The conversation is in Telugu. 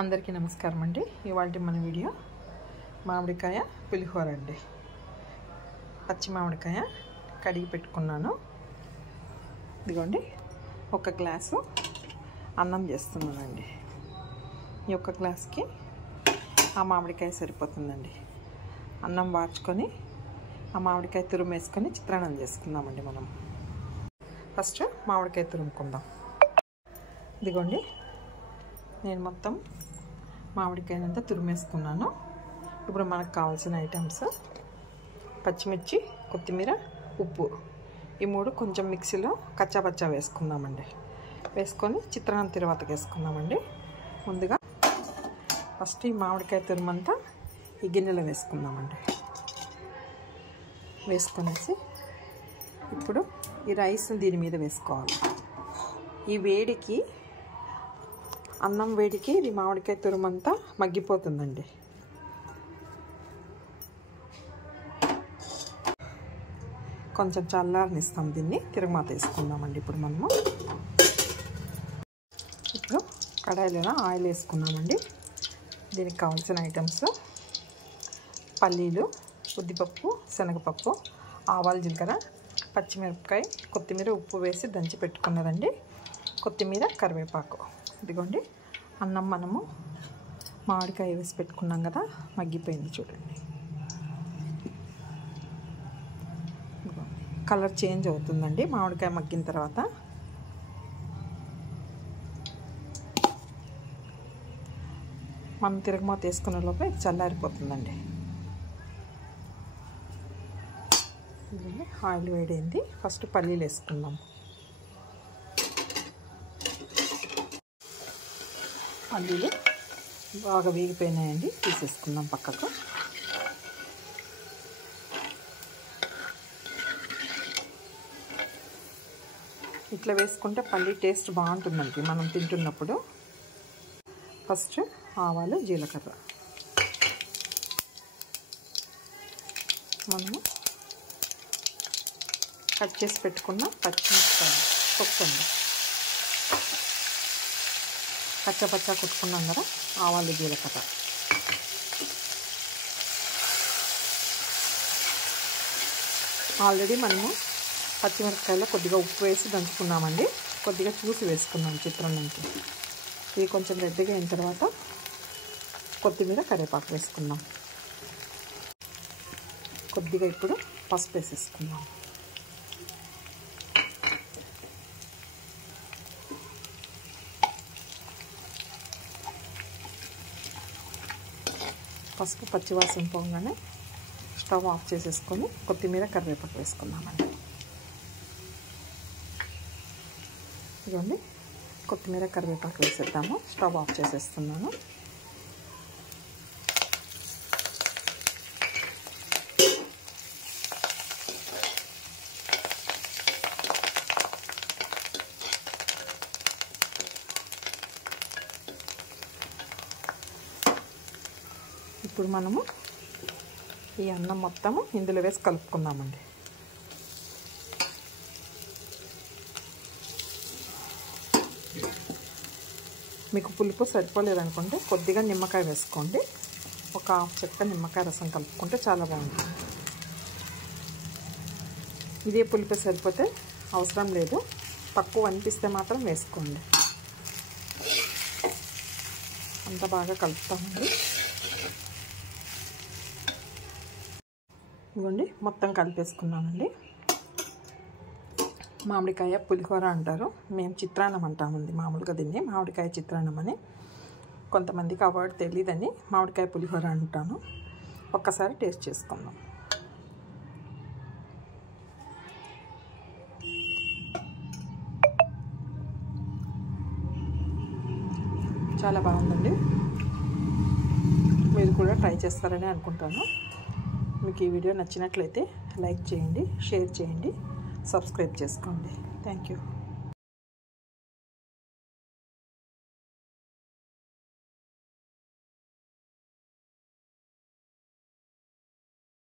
అందరికీ నమస్కారం అండి. ఇవాల్టి మన వీడియో మామిడికాయ పులిహోర అండి. పచ్చి మామిడికాయ కడిగి పెట్టుకున్నాను. ఇదిగోండి, ఒక గ్లాసు అన్నం చేస్తున్నానండి. ఈ ఒక గ్లాస్కి ఆ మామిడికాయ సరిపోతుందండి. అన్నం వార్చుకొని ఆ మామిడికాయ తురుమేసుకొని చిత్రాన్నం చేసుకుందామండి. మనం ఫస్ట్ మామిడికాయ తురుముకుందాం. ఇదిగోండి, నేను మొత్తం మామిడికాయనంతా తురిమేసుకున్నాను. ఇప్పుడు మనకు కావాల్సిన ఐటమ్స్ పచ్చిమిర్చి, కొత్తిమీర, ఉప్పు, ఈ మూడు కొంచెం మిక్సీలో కచ్చాపచ్చా వేసుకుందామండి. వేసుకొని చిత్రాన్నం తిరువాతకి వేసుకుందామండి. ముందుగా ఫస్ట్ ఈ మామిడికాయ తురుమంతా ఈ గిన్నెలో వేసుకుందామండి. వేసుకొనేసి ఇప్పుడు ఈ రైస్ దీని మీద వేసుకోవాలి. ఈ వేడికి, అన్నం వేడికి ఇది మామిడికాయ తురుమంతా మగ్గిపోతుందండి. కొంచెం చల్లారనిస్తాం. దీన్ని తిరగమాత వేసుకుందామండి. ఇప్పుడు మనము ఇప్పుడు కడాయిలో ఆయిల్ వేసుకున్నామండి. దీనికి కావాల్సిన ఐటమ్స్ పల్లీలు, ఉద్దిపప్పు, శనగపప్పు, ఆవాలు, జీలకర్ర, పచ్చిమిరపకాయ, కొత్తిమీర, ఉప్పు వేసి దంచి పెట్టుకున్నదండి. కొత్తిమీర, కరివేపాకు. ఇదిగోండి, అన్నం మనము మామిడికాయ వేసి పెట్టుకున్నాం కదా, మగ్గిపోయింది చూడండి. కలర్ చేంజ్ అవుతుందండి మామిడికాయ మగ్గిన తర్వాత. మనం తిరగమాత వేసుకునే లోపల ఇది చల్లారిపోతుందండి. ఇదిగోండి, ఆయిల్ వేడైంది. ఫస్ట్ పల్లీలు వేసుకుందాం. పల్లీలు బాగా వేగిపోయినాయండి, తీసేసుకుందాం పక్కకు. ఇట్లా వేసుకుంటే పల్లీ టేస్ట్ బాగుంటుందండి మనం తింటున్నప్పుడు. ఫస్ట్ ఆవాలు, జీలకర్ర, మనము కట్ చేసి పెట్టుకున్న పచ్చిమిరపకాయలు, కొత్తిమీర, పచ్చపచ్చ కొట్టుకున్నాం కదా, ఆవాలు, జీలకర్ర. ఆల్రెడీ మనము పచ్చిమిరపకాయలో కొద్దిగా ఉప్పు వేసి దంచుకున్నామండి. కొద్దిగా చూసి వేసుకున్నాం చిత్రాన్నంకి. ఇవి కొంచెం రెడ్డిగా అయిన తర్వాత కొత్తిమీర, కరివేపాకు వేసుకుందాం. కొద్దిగా ఇప్పుడు పసుపు వేసేసుకుందాం. పసుపు పచ్చివాసన పోగానే స్టవ్ ఆఫ్ చేసేసుకొని కొత్తిమీర, కరివేపాకు వేసుకుందామండి. ఇదిగోండి, కొత్తిమీర, కరివేపాకు వేసేద్దాము. స్టవ్ ఆఫ్ చేసేస్తున్నాను. ఇప్పుడు మనము ఈ అన్నం మొత్తము ఇందులో వేసి కలుపుకుందామండి. మీకు పులుపు సరిపోలేదనుకుంటే కొద్దిగా నిమ్మకాయ వేసుకోండి. ఒక హాఫ్ చెక్క నిమ్మకాయ రసం కలుపుకుంటే చాలా బాగుంటుంది. ఇదే పులుపు సరిపోతే అవసరం లేదు, తక్కువ అనిపిస్తే మాత్రం వేసుకోండి. అంత బాగా కలుపుతామండి. ఇదిగోండి, మొత్తం కలిపేసుకున్నామండి. మామిడికాయ పులిహోర అంటారు, మేము చిత్రాన్నం అంటామండి. మామూలుగా దీన్ని మామిడికాయ చిత్రాన్నం అని. కొంతమందికి ఆ వర్డ్ తెలియదని మామిడికాయ పులిహోర అంటాను. ఒక్కసారి టేస్ట్ చేసుకుందాం. చాలా బాగుందండి. మీరు కూడా ట్రై చేస్తారని అనుకుంటాను. మీకు ఈ వీడియో నచ్చినట్లయితే లైక్ చేయండి, షేర్ చేయండి, సబ్స్క్రైబ్ చేసుకోండి. Thank you.